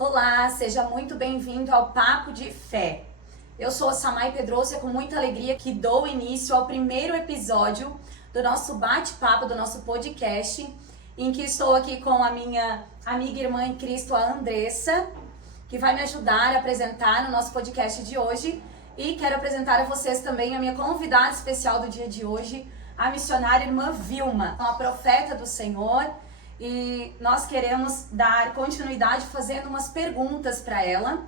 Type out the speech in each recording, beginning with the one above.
Olá, seja muito bem-vindo ao Papo de Fé. Eu sou a Samay Pedroso e é com muita alegria que dou início ao primeiro episódio do nosso bate-papo, do nosso podcast, em que estou aqui com a minha amiga e irmã em Cristo, a Andressa, que vai me ajudar a apresentar no nosso podcast de hoje. E quero apresentar a vocês também a minha convidada especial do dia de hoje, a missionária irmã Vilma, uma profeta do Senhor. E nós queremos dar continuidade fazendo umas perguntas para ela.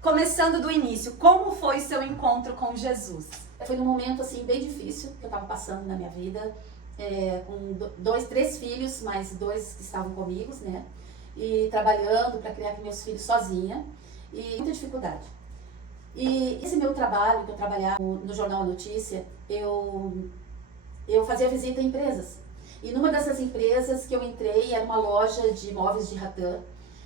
Começando do início, como foi seu encontro com Jesus? Foi num momento assim bem difícil que eu estava passando na minha vida, com três filhos, mais dois que estavam comigo, né? E trabalhando para criar meus filhos sozinha e muita dificuldade. E esse meu trabalho, que eu trabalhava no Jornal Notícia, eu fazia visita em empresas. E numa dessas empresas que eu entrei, era uma loja de móveis de ratã.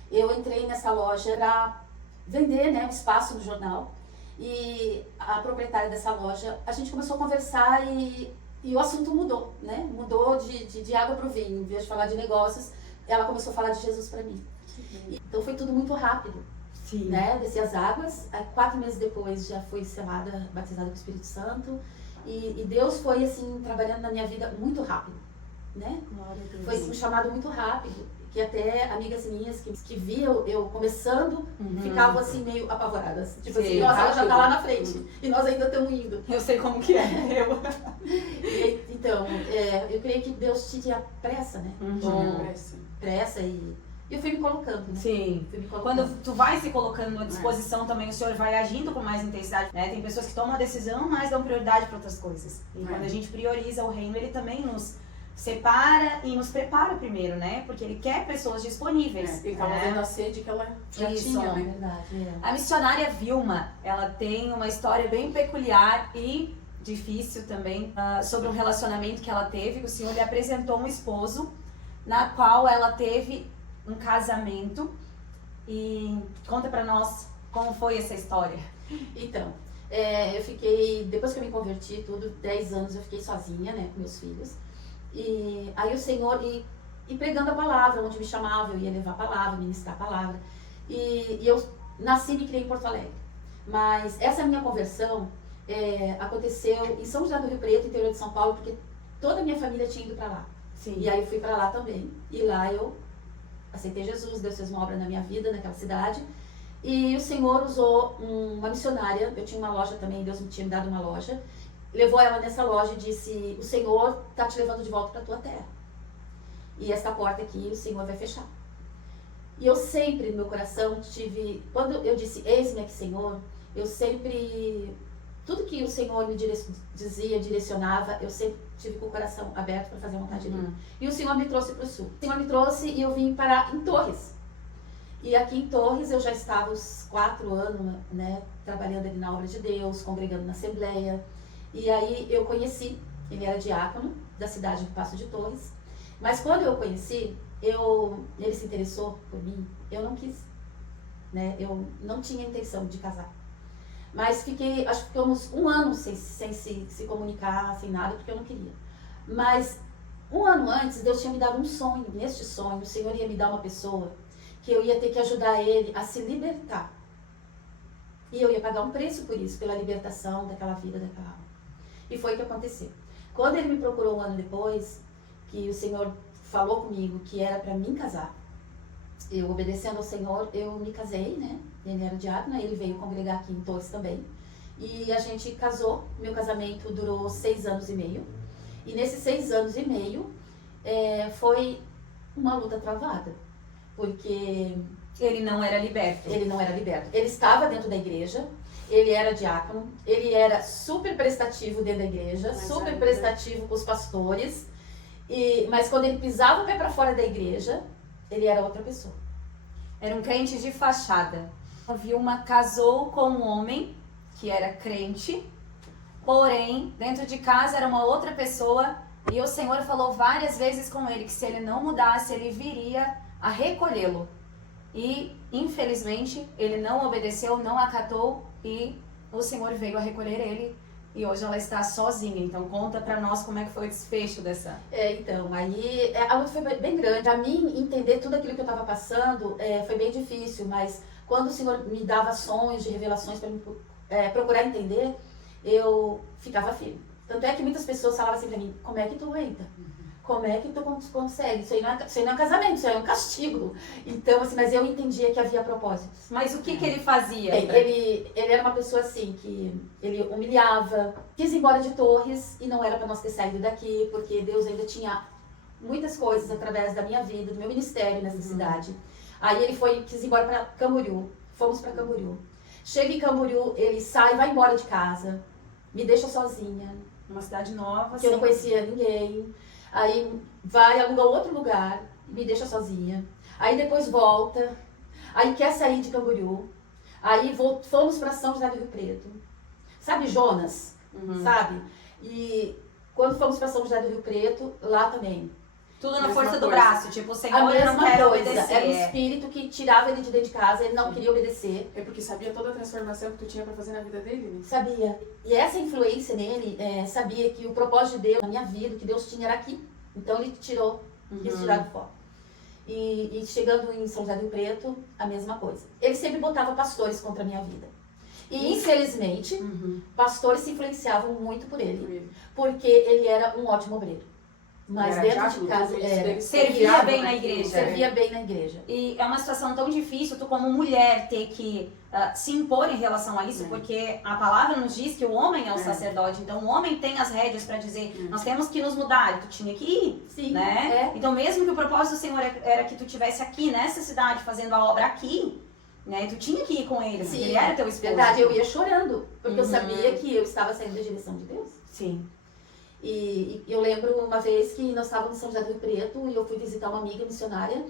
Eu entrei nessa loja para vender, né, um espaço no jornal. E a proprietária dessa loja, a gente começou a conversar e o assunto mudou, né? Mudou de água para o vinho. Em vez de falar de negócios, ela começou a falar de Jesus para mim. Então foi tudo muito rápido. Sim. Né? Desci as águas, 4 meses depois já fui selada, batizada com o Espírito Santo. E Deus foi assim, trabalhando na minha vida muito rápido. Né? Foi um chamado muito rápido, que até amigas minhas que viam eu começando, ficavam assim meio apavoradas. Tipo assim, nossa, ela já tá lá na frente e nós ainda estamos indo. Eu sei como que é, Então, eu creio que Deus tinha pressa, né? Pressa e eu fui me colocando, né? Sim. Fui me colocando. Quando tu vai se colocando à disposição também, o Senhor vai agindo com mais intensidade, né? Tem pessoas que tomam a decisão, mas dão prioridade para outras coisas. E quando a gente prioriza o reino, Ele também nos separa e nos prepara primeiro, né? Porque Ele quer pessoas disponíveis. Ele estava vendo a sede que ela já tinha, né? Verdade, A missionária Vilma, ela tem uma história bem peculiar e difícil também, sobre um relacionamento que ela teve, que o Senhor lhe apresentou um esposo, na qual ela teve um casamento. E conta pra nós como foi essa história. Então, eu fiquei, depois que eu me converti, 10 anos eu fiquei sozinha, né, com meus filhos. E aí o Senhor, e pregando a palavra, onde me chamava, eu ia levar a palavra, ministrar a palavra. E eu nasci e me criei em Porto Alegre. Mas essa minha conversão aconteceu em São José do Rio Preto, interior de São Paulo, porque toda a minha família tinha ido para lá. Sim. E aí eu fui para lá também. E lá eu aceitei Jesus, Deus fez uma obra na minha vida, naquela cidade. E o Senhor usou uma missionária, eu tinha uma loja também, Deus me tinha me dado uma loja. Levou ela nessa loja e disse, o Senhor está te levando de volta para a tua terra. E esta porta aqui o Senhor vai fechar. E eu sempre, no meu coração, quando eu disse, eis-me aqui, Senhor, eu sempre, tudo que o Senhor me dizia, direcionava, eu sempre tive com o coração aberto para fazer a vontade dele. E o Senhor me trouxe para o sul. O Senhor me trouxe e eu vim parar em Torres. E aqui em Torres eu já estava uns 4 anos, né, trabalhando ali na obra de Deus, congregando na Assembleia. E aí eu conheci, ele era diácono da cidade de Passo de Torres, mas quando eu conheci, ele se interessou por mim, eu não quis, né? Eu não tinha intenção de casar. Mas acho que ficamos 1 ano sem se comunicar, sem nada, porque eu não queria. Mas 1 ano antes, Deus tinha me dado um sonho. Neste sonho, o Senhor ia me dar uma pessoa que eu ia ter que ajudar ele a se libertar. E eu ia pagar um preço por isso, pela libertação daquela vida, daquela alma. E foi o que aconteceu. Quando ele me procurou 1 ano depois, que o Senhor falou comigo que era para mim casar, eu obedecendo ao Senhor, eu me casei, né? Ele era diácono, ele veio congregar aqui em Torres também. E a gente casou, meu casamento durou 6 anos e meio. E nesses 6 anos e meio, foi uma luta travada. Porque Ele não era liberto. ele não era liberto. Ele estava dentro da igreja, ele era diácono, ele era super prestativo dentro da igreja, super prestativo com os pastores, mas quando ele pisava o pé para fora da igreja, ele era outra pessoa. Era um crente de fachada. A Vilma casou com um homem que era crente, porém, dentro de casa era uma outra pessoa, e o Senhor falou várias vezes com ele que se ele não mudasse, ele viria a recolhê-lo. E, infelizmente, ele não obedeceu, não acatou, e o Senhor veio a recolher ele E hoje ela está sozinha, então conta pra nós como é que foi o desfecho dessa... Então, aí a luta foi bem grande. Pra mim, entender tudo aquilo que eu estava passando foi bem difícil, mas quando o Senhor me dava sonhos de revelações para procurar entender, eu ficava firme. Tanto é que muitas pessoas falavam assim pra mim, como é que tu aguenta? Como é que tu consegue? Isso aí não é um casamento, isso aí é um castigo. Então, assim, mas eu entendia que havia propósitos. Mas o que ele fazia? Ele era uma pessoa assim, que ele humilhava, quis ir embora de Torres e não era para nós ter saído daqui, porque Deus ainda tinha muitas coisas através da minha vida, do meu ministério nessa cidade. Aí ele quis ir embora para Camboriú, fomos para Camboriú. Chega em Camboriú, ele sai, vai embora de casa, me deixa sozinha. Uma cidade nova, Que eu não conhecia ninguém. Aí vai, aluga outro lugar, me deixa sozinha. Aí depois volta, aí quer sair de Camboriú. Aí fomos para São José do Rio Preto. Sabe Jonas? Sabe? E quando fomos para São José do Rio Preto, lá também. Tudo na força do braço, tipo, o Senhor A mesma não quer coisa. obedecer. Era um espírito que tirava ele de dentro de casa, ele não queria obedecer. É porque sabia toda a transformação que tu tinha pra fazer na vida dele, né? Sabia. E essa influência nele, sabia que o propósito de Deus na minha vida, que Deus tinha era aqui. Então ele tirou, quis tirar do foco. E chegando em São José do Rio Preto, a mesma coisa. Ele sempre botava pastores contra a minha vida. E infelizmente, pastores se influenciavam muito por ele. Porque ele era um ótimo obreiro. Mas dentro de casa, servia bem na igreja. Servia bem na igreja. E é uma situação tão difícil, tu como mulher ter que se impor em relação a isso, porque a palavra nos diz que o homem é o sacerdote, então o homem tem as rédeas para dizer, nós temos que nos mudar, e tu tinha que ir, Sim, né? Então mesmo que o propósito do Senhor era que tu estivesse aqui, nessa cidade, fazendo a obra aqui, né? Tu tinha que ir com ele, porque ele era teu esposo. Verdade, eu ia chorando, porque eu sabia que eu estava saindo da direção de Deus. Sim. E eu lembro uma vez que nós estávamos em São José do Rio Preto e eu fui visitar uma amiga missionária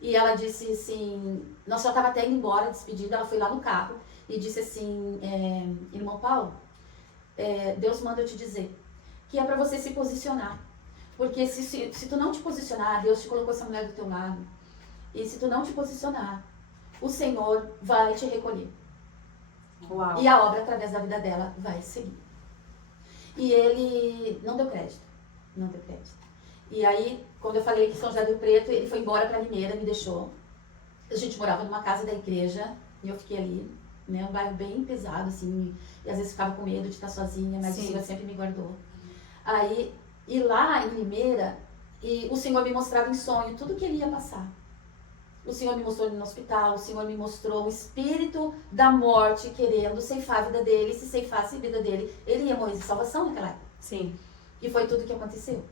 e ela disse assim, nós já estava até indo embora, despedida, ela foi lá no carro e disse assim, irmão Paulo, Deus manda eu te dizer que é para você se posicionar, porque se tu não te posicionar, Deus te colocou essa mulher do teu lado, e se tu não te posicionar, o Senhor vai te recolher. Uau. E a obra através da vida dela vai seguir. E ele não deu crédito. E aí, quando eu falei que São José do Rio Preto, ele foi embora para Limeira, me deixou. A gente morava numa casa da igreja e eu fiquei ali, né, um bairro bem pesado, assim, e às vezes ficava com medo de estar sozinha, mas o Senhor sempre me guardou. Aí, e lá em Limeira, e o Senhor me mostrava em sonho tudo que ele ia passar. O Senhor me mostrou ele no hospital, o Senhor me mostrou o espírito da morte querendo ceifar a vida dele, e se ceifasse a vida dele, ele ia morrer de salvação naquela época. Sim. E foi tudo que aconteceu.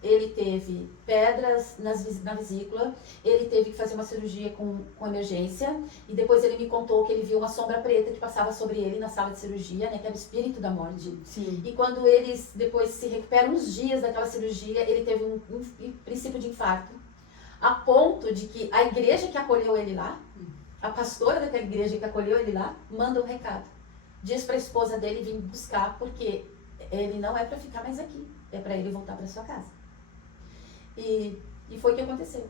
Ele teve pedras na vesícula, ele teve que fazer uma cirurgia com emergência, e depois ele me contou que ele viu uma sombra preta que passava sobre ele na sala de cirurgia, né, que era o espírito da morte. Sim. E quando eles depois se recuperam uns dias daquela cirurgia, ele teve um princípio de infarto, a ponto de que a igreja que acolheu ele lá, a pastora daquela igreja que acolheu ele lá, manda um recado. Diz para a esposa dele vir buscar, porque ele não é para ficar mais aqui, é para ele voltar para sua casa. E foi o que aconteceu.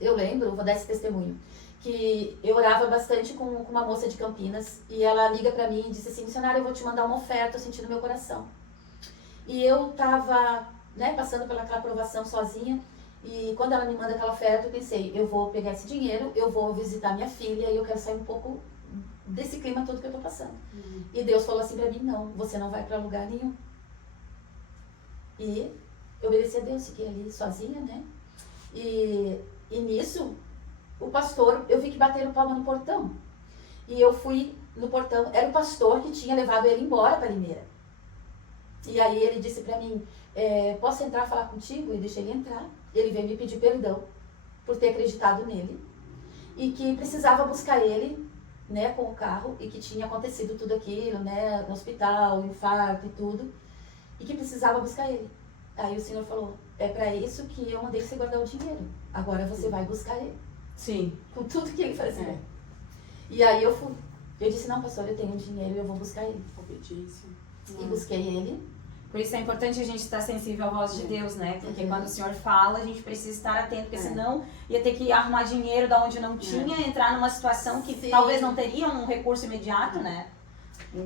Eu lembro, vou dar esse testemunho, que eu orava bastante com uma moça de Campinas, e ela liga para mim e disse assim, missionária, eu vou te mandar uma oferta, eu senti no meu coração. E eu estava, né, passando pelaquela provação sozinha, e quando ela me manda aquela oferta, eu pensei, eu vou pegar esse dinheiro, eu vou visitar minha filha e eu quero sair um pouco desse clima todo que eu tô passando. E Deus falou assim pra mim, não, você não vai pra lugar nenhum. E eu obedeci a Deus, fiquei ali sozinha, né? E nisso, o pastor, eu vi que bateram palma no portão. E eu fui no portão, era o pastor que tinha levado ele embora pra Limeira. E aí ele disse pra mim, posso entrar falar contigo? Eu deixei ele entrar. Ele veio me pedir perdão por ter acreditado nele e que precisava buscar ele, né, com o carro, e que tinha acontecido tudo aquilo, né, no hospital, infarto e tudo, e que precisava buscar ele. Aí o Senhor falou, é para isso que eu mandei você guardar o dinheiro, agora você vai buscar ele. Sim. Com tudo que ele fazia. E aí eu fui. Eu disse, não, pastor, eu tenho dinheiro e eu vou buscar ele. Obediência. E busquei ele. Por isso é importante a gente estar sensível à voz de Deus, né? Porque quando o Senhor fala, a gente precisa estar atento, porque senão ia ter que arrumar dinheiro da onde não tinha, entrar numa situação que talvez não teria um recurso imediato, né?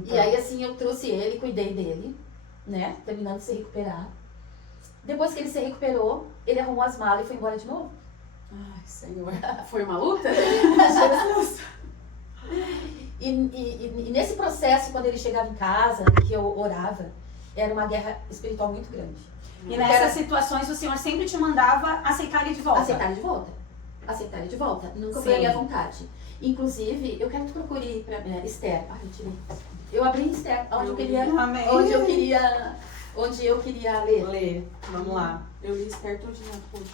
E aí, assim, eu trouxe ele, cuidei dele, né? Terminando de se recuperar. Depois que ele se recuperou, ele arrumou as malas e foi embora de novo. Ai, Senhor. Foi uma luta? E nesse processo, quando ele chegava em casa, que eu orava, era uma guerra espiritual muito grande. E nessas situações o Senhor sempre te mandava aceitar ele de volta. Aceitar ele de volta. Aceitar ele de volta. Nunca Sim. foi a minha vontade. Inclusive, eu quero que tu procure pra Esther. Ai, eu tirei. Eu abri Esther, Amém. onde eu queria ler. Ler. Vamos lá. Eu li Esther todinha hoje.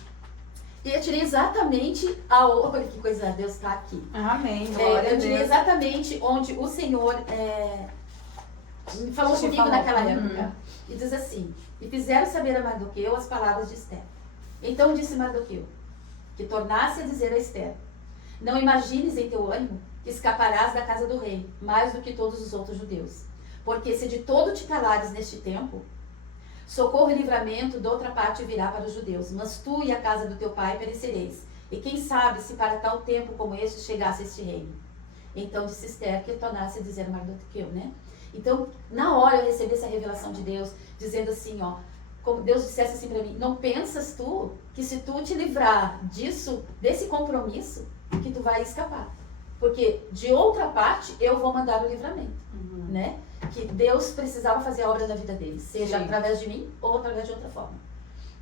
E eu tirei exatamente olha que coisa, Deus está aqui. Amém. Glória a Eu tirei Deus. exatamente onde o Senhor falou Te comigo falou. naquela época. E diz assim: e fizeram saber a Mardoqueu as palavras de Esther. Então disse Mardoqueu, que tornasse a dizer a Esther: não imagines em teu ânimo que escaparás da casa do rei, mais do que todos os outros judeus. Porque se de todo te calares neste tempo, socorro e livramento de outra parte virá para os judeus, mas tu e a casa do teu pai perecereis. E quem sabe se para tal tempo como este chegasse este reino. Então disse Esther que tornasse a dizer a Mardoqueu, né? Então, na hora eu recebi essa revelação de Deus, dizendo assim, ó, como Deus dissesse assim para mim: não pensas tu que se tu te livrar disso, desse compromisso, que tu vai escapar. Porque de outra parte eu vou mandar o livramento, né? Que Deus precisava fazer a obra da vida dele, seja Sim. através de mim ou através de outra forma.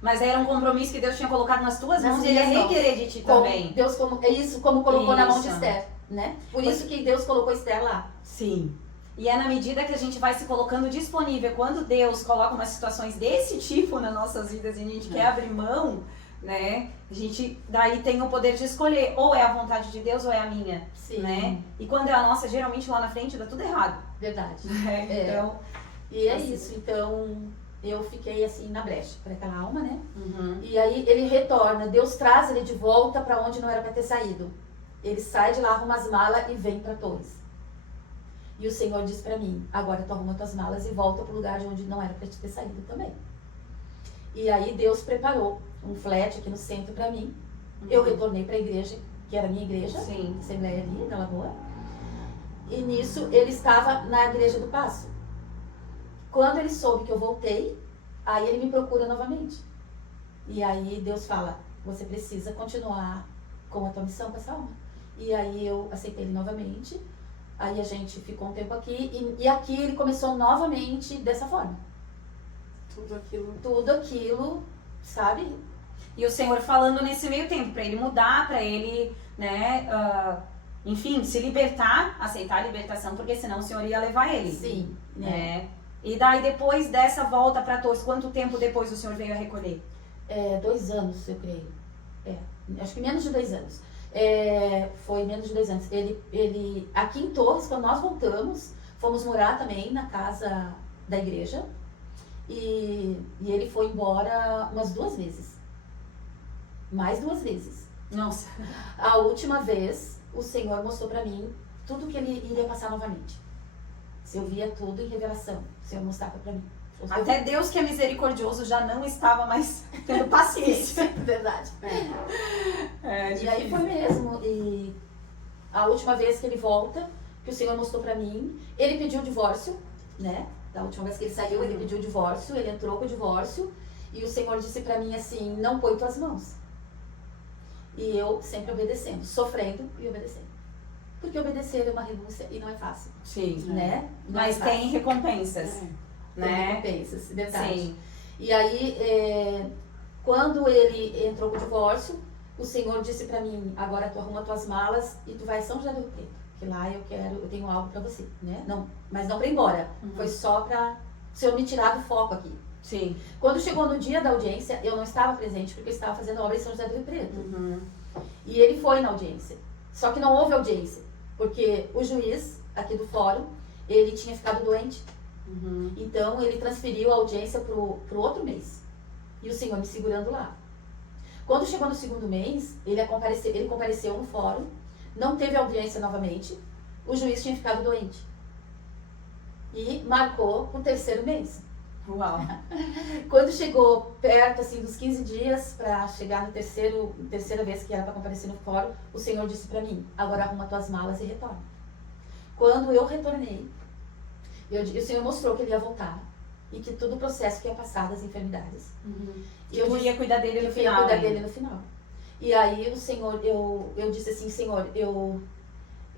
Mas era um compromisso que Deus tinha colocado nas tuas Nas mãos e ele ia minhas mãos. requerer de ti Como também. Deus é isso como colocou na mão de Isso. Esther, né? Por isso que Deus colocou Esther lá. Sim. E é na medida que a gente vai se colocando disponível, quando Deus coloca umas situações desse tipo nas nossas vidas e a gente quer abrir mão, né? A gente daí tem o poder de escolher, ou é a vontade de Deus ou é a minha, Sim. né? E quando é a nossa, geralmente lá na frente dá tudo errado. Verdade. Né? É. Então, E é Assim. isso. Então eu fiquei assim na brecha para aquela alma, né? uhum. E aí ele retorna, Deus traz ele de volta para onde não era para ter saído. Ele sai de lá, arruma as malas e vem para Torres. E o Senhor diz para mim: agora tu arruma tuas malas e volta para o lugar de onde não era para te ter saído também. E aí Deus preparou um flat aqui no centro para mim. Eu retornei para a igreja, que era a minha igreja, Sim. Assembleia ali, na Lagoa. E nisso ele estava na igreja do Passo. Quando ele soube que eu voltei, aí ele me procura novamente. E aí Deus fala: você precisa continuar com a tua missão com essa alma. E aí eu aceitei ele novamente. Aí a gente ficou um tempo aqui. E aqui ele começou novamente dessa forma. Tudo aquilo, sabe? E o Senhor falando nesse meio tempo, pra ele mudar, pra ele, né, enfim, se libertar, aceitar a libertação, porque senão o Senhor ia levar ele. Sim. Né? E daí depois dessa volta pra Torres, quanto tempo depois o Senhor veio a recolher? 2 anos, eu creio. Acho que menos de 2 anos. Foi menos de 2 anos. Ele, aqui em Torres, quando nós voltamos, fomos morar também na casa da igreja. E ele foi embora umas 2 vezes. Mais 2 vezes. Nossa. A última vez, o Senhor mostrou pra mim tudo que ele iria passar novamente. Se eu via tudo em revelação, o Senhor mostrava pra mim. Até Deus, que é misericordioso, já não estava mais tendo paciência. Verdade. É, E aí foi mesmo. E a última vez que ele volta, que o Senhor mostrou pra mim, ele pediu o divórcio, né? Da última vez que ele saiu, ele pediu o divórcio, ele entrou com o divórcio. E o Senhor disse pra mim assim: não põe tuas mãos. E eu sempre obedecendo, sofrendo e obedecendo. Porque obedecer é uma renúncia e não é fácil, Sim. né? Não Mas é fácil. tem recompensas. Tem Né? recompensas, verdade. Sim. E aí, quando ele entrou com o divórcio, o Senhor disse pra mim: agora tu arruma tuas malas e tu vai a São José do Rio Preto, que lá eu tenho algo pra você, né? Não, mas não pra ir embora, foi só pra o Senhor me tirar do foco aqui. Sim. Quando chegou no dia da audiência, eu não estava presente porque eu estava fazendo obra em São José do Rio Preto. Uhum. E ele foi na audiência, só que não houve audiência, porque o juiz aqui do fórum, ele tinha ficado doente. Uhum. Então ele transferiu a audiência pro outro mês. E o Senhor me segurando lá. Quando chegou no 2º mês, ele compareceu no fórum, não teve audiência novamente, o juiz tinha ficado doente. E marcou pro 3º mês. Uau. Quando chegou perto assim dos 15 dias para chegar no terceira vez que era para comparecer no fórum, o Senhor disse para mim: agora arruma tuas malas e retorna. Quando eu retornei, E o Senhor mostrou que ele ia voltar. E que todo o processo que ia passar das enfermidades. E eu ia cuidar dele no final. Cuidar dele no final. E aí o Senhor, eu disse assim, Senhor, eu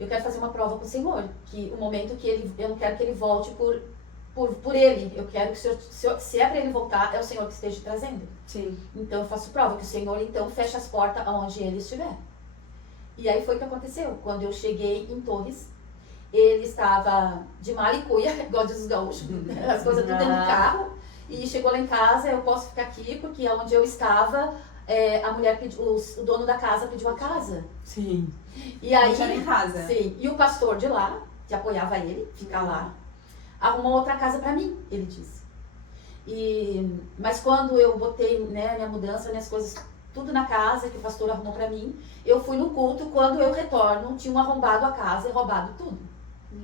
quero fazer uma prova com o Senhor. Que o momento que eu não quero que ele volte por ele. Eu quero que o Senhor, se é para ele voltar, é o Senhor que esteja trazendo. Sim. Então eu faço prova que o Senhor então fecha as portas aonde ele estiver. E aí foi o que aconteceu. Quando eu cheguei em Torres, ele estava de mala e cuia, igual diz os gaúchos, as coisas tudo dentro do carro. E chegou lá em casa, eu posso ficar aqui, porque onde eu estava, a mulher pediu, o dono da casa pediu a casa. Sim. E aí, não tinha nem casa. Sim. E o pastor de lá, que apoiava ele, ficar lá, arrumou outra casa para mim, ele disse. Mas quando eu botei, né, minha mudança, minhas coisas, tudo na casa que o pastor arrumou para mim, eu fui no culto, quando eu retorno, tinham arrombado a casa e roubado tudo.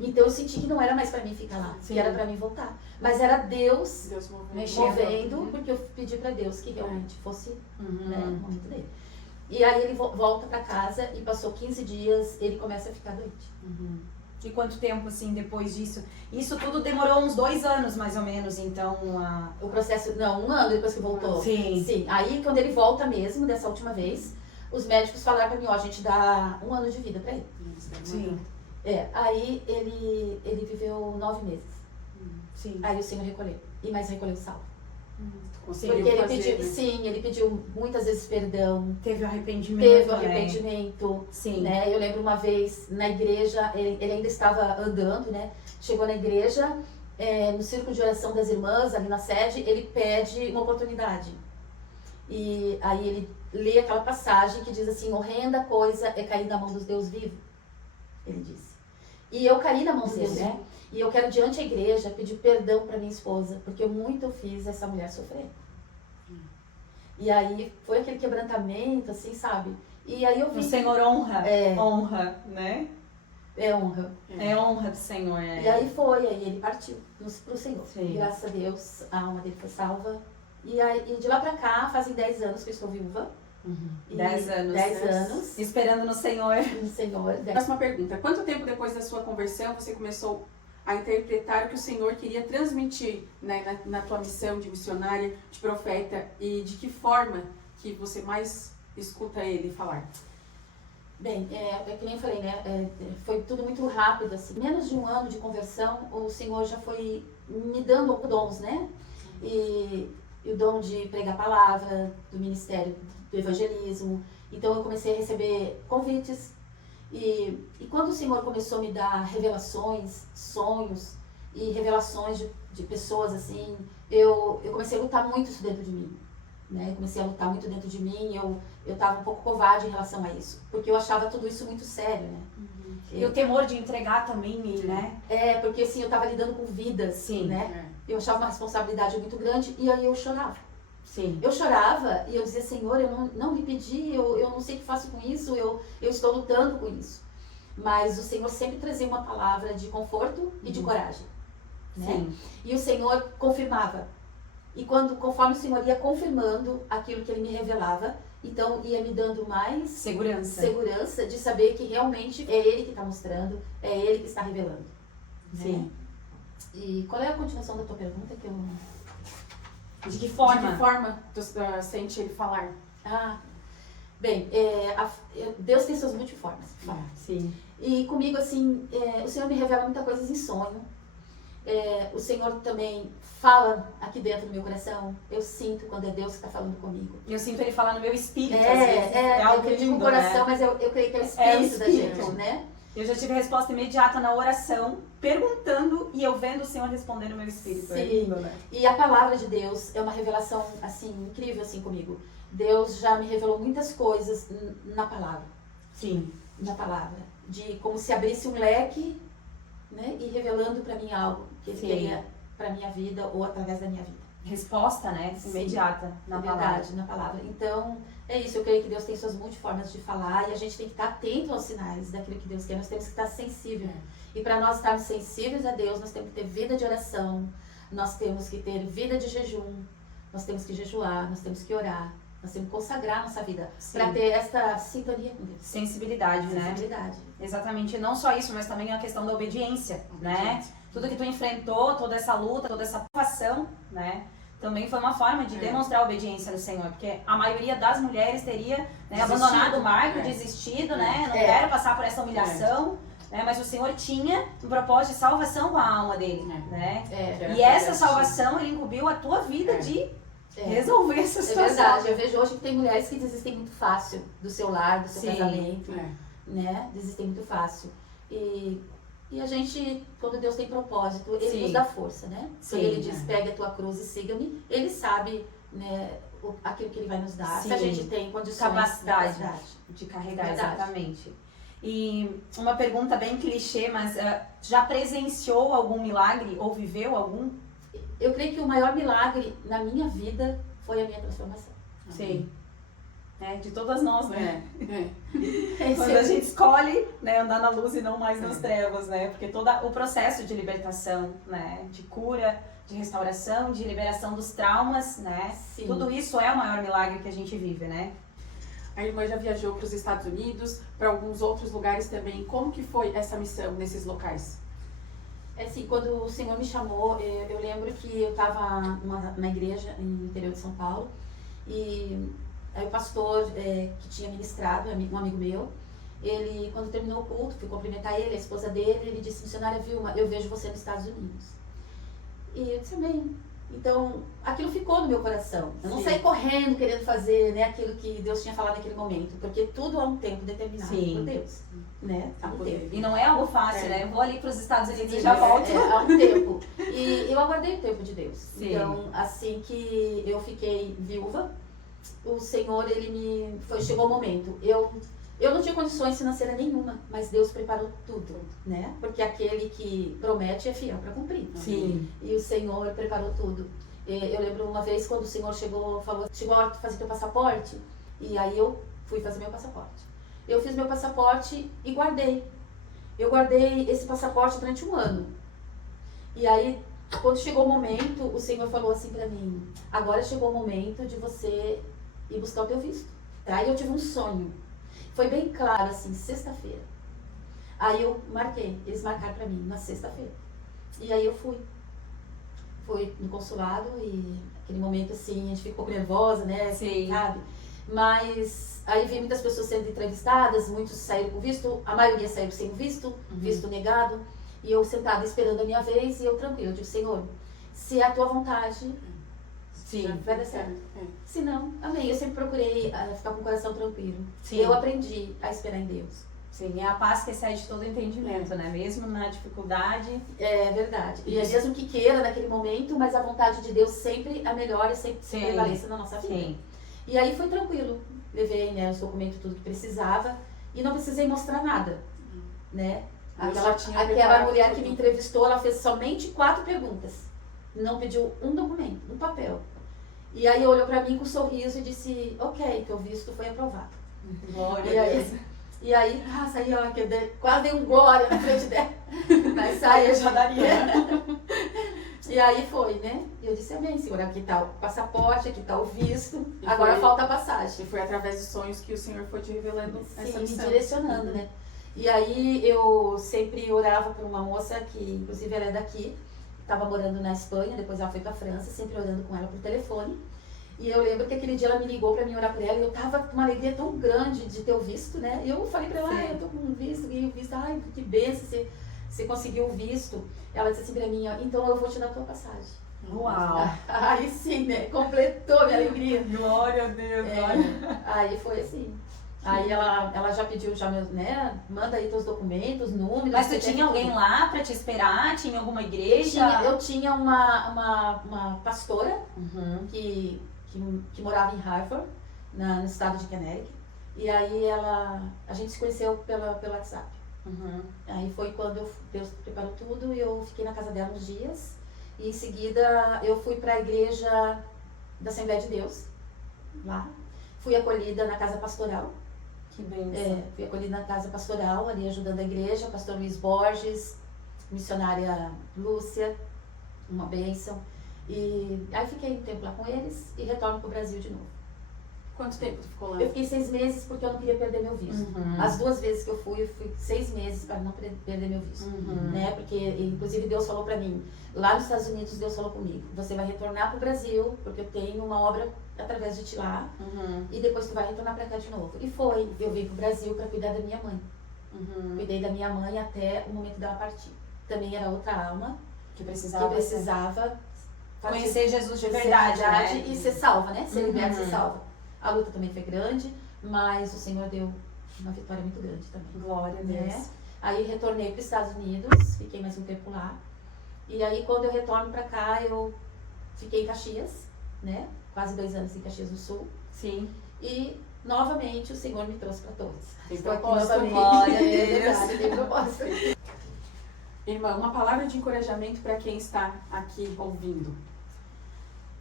Então eu senti que não era mais para mim ficar lá, que era para mim voltar. Mas era Deus movendo, porque eu pedi para Deus que realmente fosse né, o momento dele. E aí ele volta para casa e passou 15 dias, ele começa a ficar doente. E quanto tempo, assim, depois disso? Isso tudo demorou uns 2 anos, mais ou menos, então... O processo, não, 1 ano depois que voltou. Sim. Sim, aí quando ele volta mesmo, dessa última vez, os médicos falaram pra mim, ó, a gente dá 1 ano de vida pra ele. Sim. Aí ele viveu 9 meses. Sim. Aí o Senhor recolheu, e mais recolheu salvo. Sim. Porque ele pediu, sim, ele pediu muitas vezes perdão. Teve arrependimento. Teve arrependimento. Sim. Né? Eu lembro uma vez na igreja, ele ainda estava andando, né? Chegou na igreja, no círculo de oração das irmãs, ali na sede, ele pede uma oportunidade. E aí ele lê aquela passagem que diz assim, horrenda coisa é cair na mão dos Deus vivos. Ele disse. E eu caí na mão dele, né? E eu quero diante da igreja pedir perdão para minha esposa, porque eu muito fiz essa mulher sofrer. E aí foi aquele quebrantamento, assim, sabe? E aí eu vi... O Senhor honra, honra, né? É honra. É honra do Senhor. E aí ele partiu pro Senhor. Sim. Graças a Deus, a alma dele foi salva. E de lá pra cá, fazem 10 anos que eu estou viúva. 10 anos. 10 anos. Esperando no Senhor. No Senhor. Próxima pergunta. Quanto tempo depois da sua conversão você começou a interpretar o que o Senhor queria transmitir, né, na tua missão de missionária, de profeta, e de que forma que você mais escuta ele falar? Bem, que nem eu falei, né, foi tudo muito rápido, assim. Menos de 1 ano de conversão, o Senhor já foi me dando dons, né? E o dom de pregar a palavra, do ministério do evangelismo. Então eu comecei a receber convites. E quando o Senhor começou a me dar revelações, sonhos e revelações de pessoas assim, eu comecei a lutar muito isso dentro de mim, né? Eu comecei a lutar muito dentro de mim, eu estava um pouco covarde em relação a isso, porque eu achava tudo isso muito sério, né? E o temor de entregar também, né? Porque assim, eu estava lidando com vidas, Sim. né? Eu achava uma responsabilidade muito grande e aí eu chorava. Sim. Eu chorava e eu dizia, Senhor, eu não lhe pedi, eu não sei o que faço com isso, eu estou lutando com isso. Mas o Senhor sempre trazia uma palavra de conforto e de coragem. Né? Sim. E o Senhor confirmava. E conforme o Senhor ia confirmando aquilo que Ele me revelava, então ia me dando mais segurança de saber que realmente é Ele que está mostrando, é Ele que está revelando. Sim. Né? E qual é a continuação da tua pergunta que eu... De que forma? De que forma tu sente ele falar? Bem, Deus tem suas multiformas. Sim. E comigo, assim, o Senhor me revela muitas coisas em sonho. O Senhor também fala aqui dentro do meu coração. Eu sinto quando é Deus que está falando comigo. Eu sinto Ele falar no meu espírito, às vezes. É eu algo acredito lindo, no coração, né? mas eu creio que é o É o espírito da espírito. gente, né? Eu já tive resposta imediata na oração, perguntando e eu vendo o Senhor responder no meu espírito. É Sim. lindo, né? E a palavra de Deus é uma revelação, assim, incrível, assim, comigo. Deus já me revelou muitas coisas na palavra. Sim. Na palavra. De como se abrisse um leque, né? E revelando para mim algo que Ele queria para minha vida ou através da minha vida. Resposta, né? Sim. Imediata na Verdade, na palavra. Então, é isso. Eu creio que Deus tem suas multiformas de falar e a gente tem que estar atento aos sinais daquilo que Deus quer. Nós temos que estar sensível. E para nós estarmos sensíveis a Deus, nós temos que ter vida de oração, nós temos que ter vida de jejum, nós temos que jejuar, nós temos que orar, nós temos que consagrar nossa vida para ter esta sintonia com Deus. Sensibilidade, né? Sensibilidade. Exatamente. Não só isso, mas também a questão da obediência, né? tudo que tu enfrentou, toda essa luta, toda essa provação, né? Também foi uma forma de demonstrar a obediência no Senhor, porque a maioria das mulheres teria, né, abandonado o barco, desistido, né? Não quero passar por essa humilhação, né? Mas o Senhor tinha um propósito de salvação com a alma dele, né? E essa salvação, ele incumbiu a tua vida de resolver essa situação. É verdade, eu vejo hoje que tem mulheres que desistem muito fácil do seu lar, do seu casamento, né? Desistem muito fácil. E a gente, quando Deus tem propósito, Ele nos dá força, né? Quando Ele diz, pegue a tua cruz e siga-me, Ele sabe, né, aquilo que Ele vai nos dar. Se a gente tem condições, capacidade de carregar, exatamente. E uma pergunta bem clichê, mas já presenciou algum milagre ou viveu algum? Eu creio que o maior milagre na minha vida foi a minha transformação. Sim. De todas nós, né? Quando a gente escolhe, né, andar na luz e não mais nas trevas, né? Porque todo o processo de libertação, né, de cura, de restauração, de liberação dos traumas, né? Sim. Tudo isso é o maior milagre que a gente vive, né? A irmã já viajou para os Estados Unidos, para alguns outros lugares também. Como que foi essa missão nesses locais? Assim, quando o Senhor me chamou, eu lembro que eu estava na igreja no interior de São Paulo e aí o pastor que tinha ministrado, um amigo meu, ele, quando terminou o culto, fui cumprimentar ele, a esposa dele, ele disse, missionária Vilma, eu vejo você nos Estados Unidos. E eu disse, amém. Então, aquilo ficou no meu coração. Eu não saí correndo, querendo fazer, né, aquilo que Deus tinha falado naquele momento, porque tudo há um tempo determinado por Deus, né? Há um tempo. E não é algo fácil, né? Eu vou ali para os Estados Unidos e já volto. Há um tempo. E eu aguardei o tempo de Deus. Sim. Então, assim que eu fiquei viúva, o Senhor, chegou o momento. Eu não tinha condições financeiras nenhuma, mas Deus preparou tudo, né? Porque aquele que promete é fiel para cumprir. Sim. E o Senhor preparou tudo. Eu lembro uma vez quando o Senhor chegou a hora de fazer teu passaporte, e aí eu fui fazer meu passaporte. Eu fiz meu passaporte e guardei. Eu guardei esse passaporte durante 1 ano. E aí, quando chegou o momento, o Senhor falou assim para mim, agora chegou o momento de você ir buscar o teu visto. Aí eu tive um sonho. Foi bem claro, assim, sexta-feira. Aí eu marquei, eles marcaram pra mim na sexta-feira. E aí eu fui. Fui no consulado e aquele momento, assim, a gente ficou um pouco nervosa, né? Sim. Sabe? Mas aí vi muitas pessoas sendo entrevistadas, muitos saíram com visto, a maioria saiu sem visto, visto negado. E eu sentada esperando a minha vez e eu tranquilo. Eu digo, Senhor, se é a tua vontade, vai dar certo. Se não, amém. Eu sempre procurei ficar com o coração tranquilo. Sim. Eu aprendi a esperar em Deus. Sim, é a paz que excede todo entendimento, né? Mesmo na dificuldade. É verdade. E mesmo que queira naquele momento, mas a vontade de Deus sempre é melhor e sempre prevaleça na nossa vida. Sim. E aí foi tranquilo. Levei, né, os documentos, tudo que precisava e não precisei mostrar nada, né? Aquela mulher que me entrevistou, ela fez somente 4 perguntas. Não pediu um documento, um papel. E aí olhou pra mim com um sorriso e disse, ok, teu visto foi aprovado. Glória a Deus. E aí, saí, ó, quase dei um glória na frente dela. Mas saí, eu já daria. E aí foi, né? E eu disse, amém, Senhor, aqui tá o passaporte, aqui tá o visto, agora falta a passagem. E foi através dos sonhos que o Senhor foi te revelando essa missão. Me direcionando, né? E aí eu sempre orava por uma moça que, inclusive, ela é daqui, estava morando na Espanha, depois ela foi pra França, sempre orando com ela por telefone. E eu lembro que aquele dia ela me ligou pra mim orar por ela e eu tava com uma alegria tão grande de ter o visto, né? E eu falei pra ela, eu tô com um visto, ganhei o visto, ai, que bênção, você conseguiu o visto. Ela disse assim pra mim, ó, então eu vou te dar a tua passagem. Uau! Aí sim, né? Completou minha alegria. Glória a Deus, glória. Aí foi assim. Aí ela já pediu, né? Manda aí teus documentos, números. Mas tu tinha alguém lá pra te esperar? Tinha alguma igreja? Eu tinha uma pastora que morava em Harvard, no estado de Connecticut. E aí a gente se conheceu pelo WhatsApp. Aí foi quando Deus preparou tudo e eu fiquei na casa dela uns dias. E em seguida eu fui para a igreja da Assembleia de Deus, lá. Fui acolhida na casa pastoral. Que bênção. Fui acolhida na casa pastoral, ali ajudando a igreja, pastor Luiz Borges, missionária Lúcia, uma bênção. E aí fiquei um tempo lá com eles e retorno para o Brasil de novo. Quanto tempo tu ficou lá? Eu fiquei 6 meses porque eu não queria perder meu visto. As 2 vezes que eu fui 6 meses para não perder meu visto. Né? Porque, inclusive, Deus falou para mim, lá nos Estados Unidos, Deus falou comigo, você vai retornar para o Brasil, porque eu tenho uma obra através de ti lá, e depois tu vai retornar para cá de novo. E foi, eu vim para o Brasil para cuidar da minha mãe. Cuidei da minha mãe até o momento dela partir. Também era outra alma Que precisava conhecer Jesus de verdade, né? E ser salva, né? Ser liberta e ser salva. A luta também foi grande, mas o Senhor deu uma vitória muito grande também. Glória a Deus. Né? Aí retornei para os Estados Unidos, fiquei mais um tempo lá. E aí quando eu retorno para cá, eu fiquei em Caxias, né? Quase 2 anos em Caxias do Sul. Sim. E novamente o Senhor me trouxe para Torres. Tem Estou aqui propósito, novamente. glória a Deus. É verdade, tem propósito. Irmã, uma palavra de encorajamento para quem está aqui ouvindo.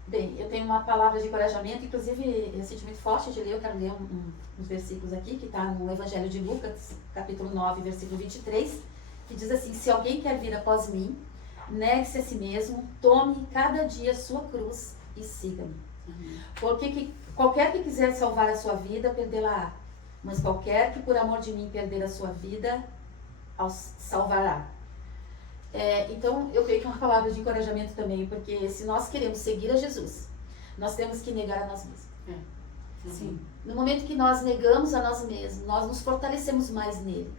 Bem, eu tenho uma palavra de encorajamento, inclusive eu senti muito forte de ler, eu quero ler uns versículos aqui, que está no Evangelho de Lucas, capítulo 9, versículo 23, que diz assim, se alguém quer vir após mim, negue-se a si mesmo, tome cada dia sua cruz e siga-me. Porque qualquer que quiser salvar a sua vida, perdê-la-á, mas qualquer que por amor de mim perder a sua vida, salvará. Então, eu creio que é uma palavra de encorajamento também, porque se nós queremos seguir a Jesus, nós temos que negar a nós mesmos. Sim. No momento que nós negamos a nós mesmos, nós nos fortalecemos mais nele.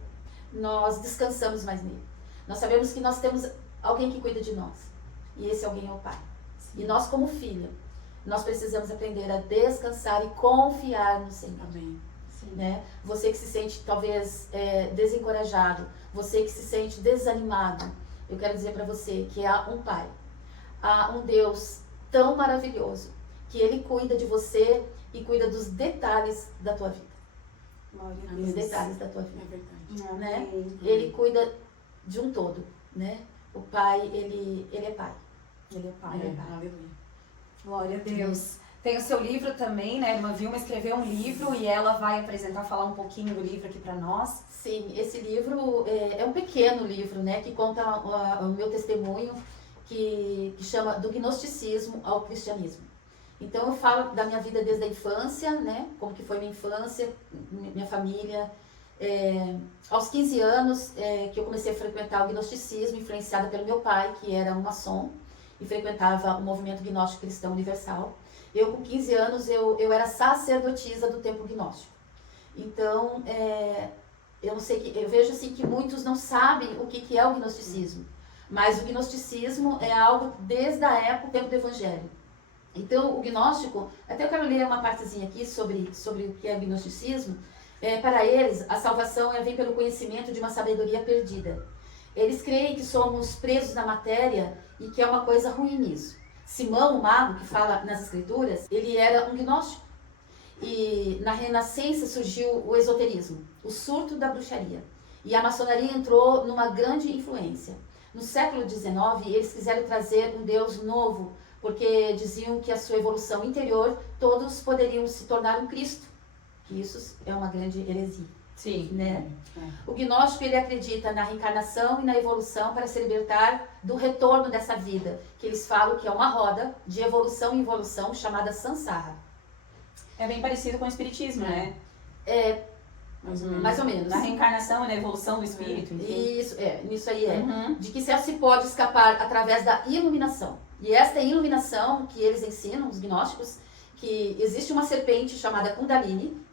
Nós descansamos mais nele. Nós sabemos que nós temos alguém que cuida de nós. E esse alguém é o Pai. Sim. E nós, como filha, nós precisamos aprender a descansar e confiar no Senhor. Amém. Sim. Né? Você que se sente talvez desencorajado, você que se sente desanimado, eu quero dizer para você que há um Pai, há um Deus tão maravilhoso, que Ele cuida de você e cuida dos detalhes da tua vida. Glória a Dos Deus. detalhes da tua vida. É verdade. Amém. Né? Ele cuida de um todo, né? O Pai, ele é Pai. Ele é Pai. Aleluia. Glória a Deus. Tem o seu livro também, né? A irmã Vilma escreveu um livro e ela vai apresentar, falar um pouquinho do livro aqui para nós. Sim, esse livro é um pequeno livro, né? Que conta o meu testemunho, que chama Do Gnosticismo ao Cristianismo. Então eu falo da minha vida desde a infância, né? Como que foi minha infância, minha família. Aos 15 anos que eu comecei a frequentar o gnosticismo, influenciada pelo meu pai, que era um maçom, e frequentava o movimento gnóstico cristão universal. Eu, com 15 anos, eu era sacerdotisa do templo gnóstico. Então, eu não sei, eu vejo assim que muitos não sabem o que é o gnosticismo. Mas o gnosticismo é algo desde a época do tempo do Evangelho. Então, o gnóstico, até eu quero ler uma partezinha aqui sobre o que é o gnosticismo. Para eles, a salvação vem pelo conhecimento de uma sabedoria perdida. Eles creem que somos presos na matéria e que é uma coisa ruim nisso. Simão, o mago, que fala nas escrituras, ele era um gnóstico. E na Renascença surgiu o esoterismo, o surto da bruxaria. E a maçonaria entrou numa grande influência. No século XIX, eles quiseram trazer um Deus novo, porque diziam que a sua evolução interior, todos poderiam se tornar um Cristo. Que isso é uma grande heresia. Sim. Né? O gnóstico, ele acredita na reencarnação e na evolução para se libertar do retorno dessa vida, que eles falam que é uma roda de evolução em evolução chamada samsara. É bem parecido com o espiritismo, né? Mais ou menos. Na reencarnação e na evolução do espírito. Enfim. Isso, nisso aí de que se pode escapar através da iluminação. E esta iluminação que eles ensinam, os gnósticos, que existe uma serpente chamada Kundalini,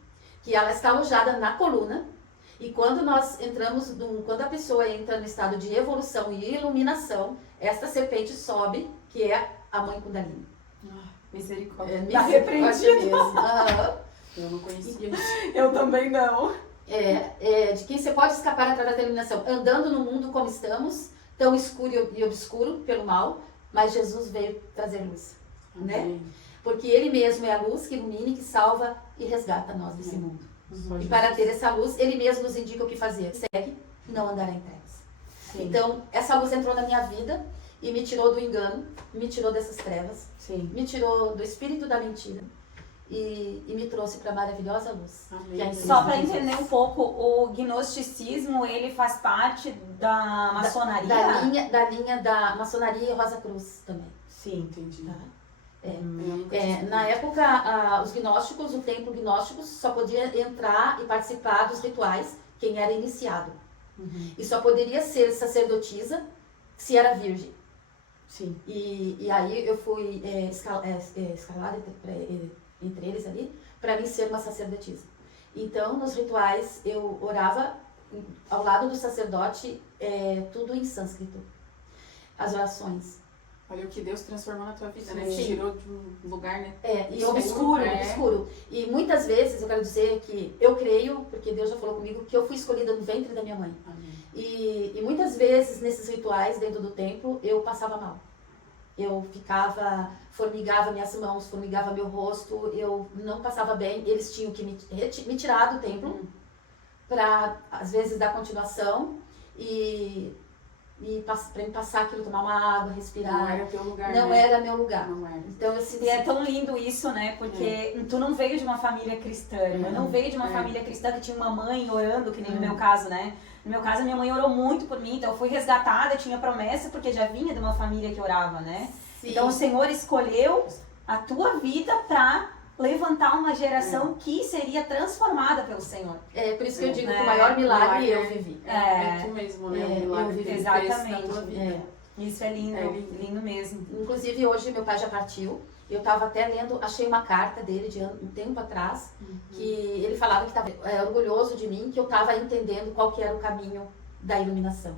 que ela está alojada na coluna, e quando nós entramos, quando a pessoa entra no estado de evolução e iluminação, esta serpente sobe, que é a mãe Kundalini. Misericórdia. Tá repreendido. Eu não conhecia isso. Eu também não. De que você pode escapar através da iluminação, andando no mundo como estamos, tão escuro e obscuro pelo mal, mas Jesus veio trazer luz, né? Porque Ele mesmo é a luz que ilumina, que salva e resgata nós desse mundo. E para ter essa luz, Ele mesmo nos indica o que fazer. Segue, não andará em trevas. Sim. Então, essa luz entrou na minha vida e me tirou do engano, me tirou dessas trevas, Sim. me tirou do espírito da mentira e me trouxe para a maravilhosa luz. Amém. Que é em Só para Cristo entender Jesus. um pouco, o gnosticismo, ele faz parte da maçonaria? Da linha da maçonaria e Rosa Cruz também. Sim. Entendi. Tá? Na época, os gnósticos, o templo gnóstico, só podia entrar e participar dos rituais quem era iniciado. E só poderia ser sacerdotisa se era virgem. Sim. E aí eu fui escalada entre eles ali, para mim ser uma sacerdotisa. Então, nos rituais, eu orava ao lado do sacerdote, tudo em sânscrito. As orações. Olha o que Deus transformou na tua vida, né? Sim. Te tirou de um lugar, né? E obscuro. E muitas vezes, eu quero dizer que eu creio, porque Deus já falou comigo, que eu fui escolhida no ventre da minha mãe. Amém. E muitas vezes, nesses rituais, dentro do templo, eu passava mal. Eu formigava minhas mãos, formigava meu rosto, eu não passava bem. Eles tinham que me tirar do templo para, às vezes, dar continuação para me passar aquilo, tomar uma água, respirar. Não era teu lugar, Não né? era meu lugar. Não era. Então, eu sinto... E é tão lindo isso, né? Porque tu não veio de uma família cristã, eu não veio de uma família cristã que tinha uma mãe orando, que nem no meu caso, né? No meu caso, a minha mãe orou muito por mim, então eu fui resgatada, tinha promessa, porque já vinha de uma família que orava, né? Sim. Então o Senhor escolheu a tua vida pra levantar uma geração que seria transformada pelo Senhor. Por isso que eu digo que o maior milagre eu vivi. É tu mesmo, né? O milagre eu vivi. que Exatamente. fez na tua vida. Isso é lindo, lindo mesmo. Inclusive, hoje meu pai já partiu. Eu estava até lendo, achei uma carta dele de um tempo atrás, que ele falava que estava orgulhoso de mim, que eu estava entendendo qual que era o caminho da iluminação,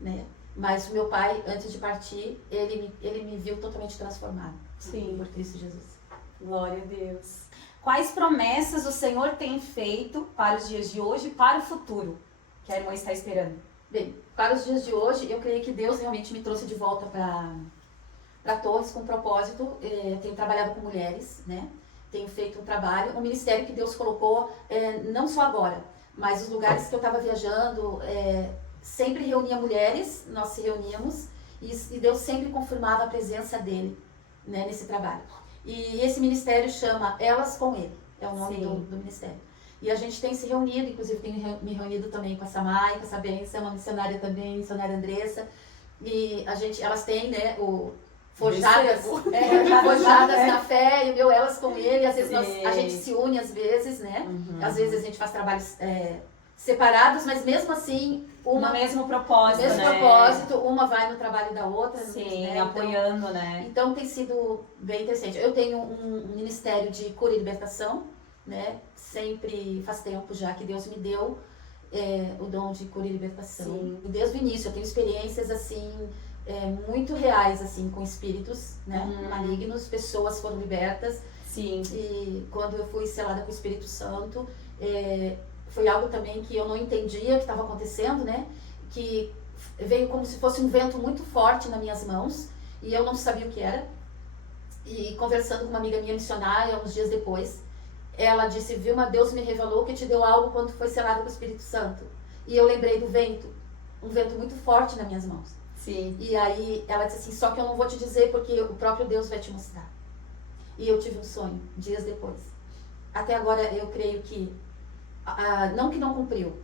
né? Mas o meu pai, antes de partir, ele me viu totalmente transformado. Sim. Por Cristo Jesus. Glória a Deus. Quais promessas o Senhor tem feito para os dias de hoje e para o futuro que a irmã está esperando? Bem, para os dias de hoje, eu creio que Deus realmente me trouxe de volta para Torres com um propósito. Tenho trabalhado com mulheres, né? Tenho feito um trabalho, um ministério que Deus colocou, não só agora, mas os lugares que eu estava viajando, sempre reunia mulheres, nós se reuníamos, e Deus sempre confirmava a presença dele, né, nesse trabalho. E esse ministério chama Elas com Ele, é o nome do ministério. E a gente tem se reunido, inclusive tenho me reunido também com a Samai, com essa Benção, uma missionária também, missionária Andressa. E elas têm, né, o Forjadas, forjadas na fé, e o meu Elas com Ele. Às vezes a gente se une, às vezes, né? Às vezes a gente faz trabalhos separados, mas mesmo assim... No mesmo propósito, uma vai no trabalho da outra. Sim, né? apoiando, né? Então tem sido bem interessante. Eu tenho um ministério de cura e libertação, né? Sempre faz tempo já que Deus me deu o dom de cura e libertação. Sim. Desde o início eu tenho experiências assim muito reais assim com espíritos, né? Malignos, pessoas foram libertas. Sim. E quando eu fui selada com o Espírito Santo, foi algo também que eu não entendia que estava acontecendo, né? Que veio como se fosse um vento muito forte nas minhas mãos e eu não sabia o que era. E conversando com uma amiga minha missionária, uns dias depois, ela disse: Vilma, Deus me revelou que te deu algo quando foi selada com o Espírito Santo. E eu lembrei do vento, um vento muito forte nas minhas mãos. Sim. E aí ela disse assim: só que eu não vou te dizer porque o próprio Deus vai te mostrar. E eu tive um sonho, dias depois. Até agora eu creio que não que não cumpriu,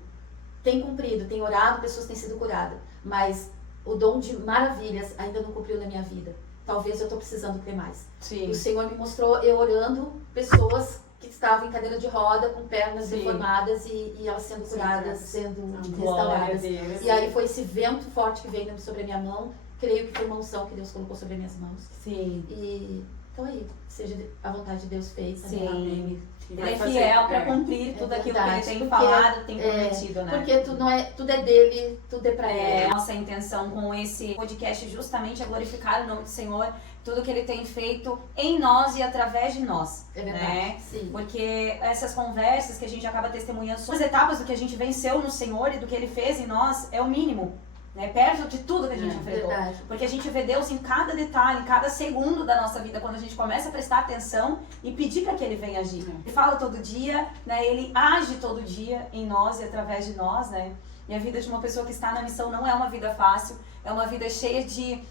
tem cumprido, tem orado, pessoas têm sido curadas, mas o dom de maravilhas ainda não cumpriu na minha vida. Talvez eu estou precisando ter mais. Sim. O Senhor me mostrou eu orando, pessoas que estavam em cadeira de roda, com pernas deformadas e elas sendo curadas, sendo restauradas. E aí foi esse vento forte que veio sobre a minha mão, creio que foi uma unção que Deus colocou sobre as minhas mãos. Sim. E então aí, seja a vontade de Deus feita. Sim. Amém. Ele é fiel para cumprir tudo aquilo que ele tem falado, tem prometido, né? Porque tudo é dele, tudo é para ele. Nossa intenção com esse podcast justamente é glorificar o nome do Senhor, tudo que ele tem feito em nós e através de nós. É verdade, né? sim. Porque essas conversas que a gente acaba testemunhando sobre as etapas do que a gente venceu no Senhor e do que ele fez em nós é o mínimo. Né, perto de tudo que a gente enfrentou. Verdade. Porque a gente vê Deus em cada detalhe, em cada segundo da nossa vida, quando a gente começa a prestar atenção e pedir para que Ele venha agir. Ele fala todo dia, né, Ele age todo dia em nós e através de nós, né? E a vida de uma pessoa que está na missão não é uma vida fácil, é uma vida cheia de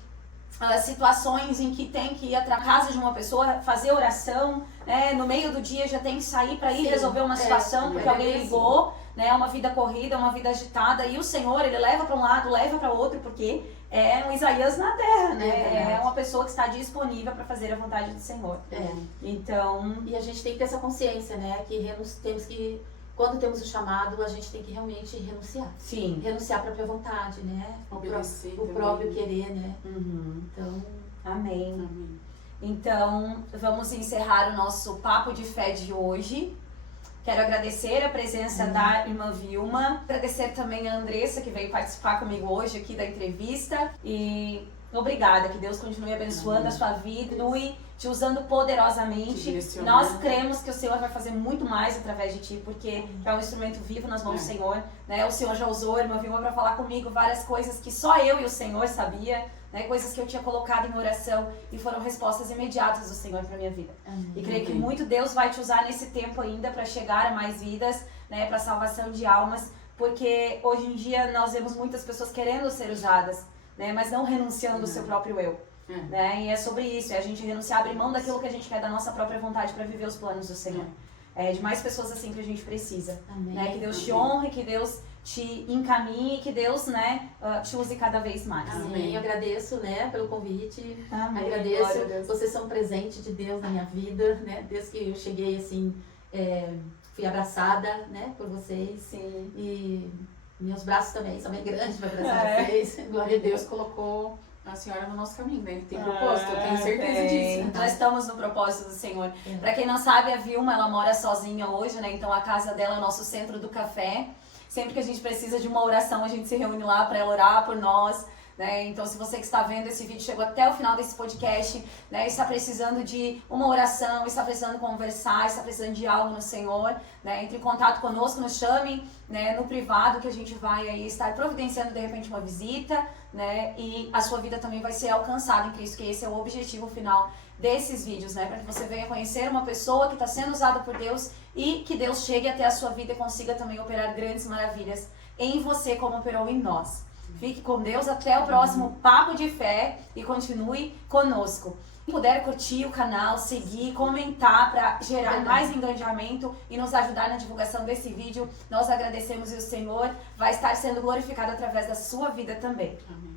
situações em que tem que ir até a casa de uma pessoa, fazer oração, né? No meio do dia já tem que sair para ir resolver uma situação porque alguém ligou, né? Uma vida corrida, uma vida agitada. E o Senhor, Ele leva para um lado, leva para outro, porque é um Isaías na terra, né? É uma pessoa que está disponível para fazer a vontade do Senhor. Então... E a gente tem que ter essa consciência, né? Que temos que, quando temos o chamado, a gente tem que realmente renunciar. Sim. Renunciar à própria vontade, né? Obedecer O próprio querer, né? Então... Amém. Amém. Então, vamos encerrar o nosso Papo de Fé de hoje. Quero agradecer a presença da irmã Vilma, agradecer também a Andressa, que veio participar comigo hoje aqui da entrevista. E obrigada, que Deus continue abençoando a sua vida, continue te usando poderosamente. Nós cremos que o Senhor vai fazer muito mais através de ti, porque é um instrumento vivo nas mãos do Senhor, né? O Senhor já usou a irmã Vilma para falar comigo várias coisas que só eu e o Senhor sabia, né? Coisas que eu tinha colocado em oração e foram respostas imediatas do Senhor para minha vida. E creio que muito Deus vai te usar nesse tempo ainda para chegar a mais vidas, né? Para salvação de almas, porque hoje em dia nós vemos muitas pessoas querendo ser usadas, né? Mas não renunciando ao seu próprio eu. Né? E é sobre isso, é a gente renunciar, abrir mão daquilo que a gente quer da nossa própria vontade para viver os planos do Senhor. É de mais pessoas assim que a gente precisa. Né? Que Deus te honre, que Deus te encaminhe, que Deus, né, te use cada vez mais. Amém. Eu agradeço, né, pelo convite. Amém. Agradeço. Vocês são um presente de Deus na minha vida, né? Desde que eu cheguei assim, fui abraçada, né, por vocês. Sim. E meus braços também são bem grandes para abraçar vocês. Glória a Deus. Deus colocou a senhora no nosso caminho, né? Ele tem propósito, eu tenho certeza disso. Nós estamos no propósito do Senhor. Para quem não sabe, a Vilma, ela mora sozinha hoje, né? Então a casa dela é o nosso centro do café. Sempre que a gente precisa de uma oração, a gente se reúne lá para ela orar por nós. Né? Então, se você que está vendo esse vídeo, chegou até o final desse podcast, né? Está precisando de uma oração, está precisando conversar, está precisando de algo no Senhor, né? Entre em contato conosco, nos chame, né? No privado, que a gente vai aí estar providenciando de repente uma visita, né? E a sua vida também vai ser alcançada em Cristo, que esse é o objetivo final desses vídeos, né? Para que você venha conhecer uma pessoa que está sendo usada por Deus e que Deus chegue até a sua vida e consiga também operar grandes maravilhas em você, como operou em nós. Fique com Deus, até o próximo Papo de Fé e continue conosco. Se puder curtir o canal, seguir, comentar para gerar mais engajamento e nos ajudar na divulgação desse vídeo, nós agradecemos e o Senhor vai estar sendo glorificado através da sua vida também. Amém.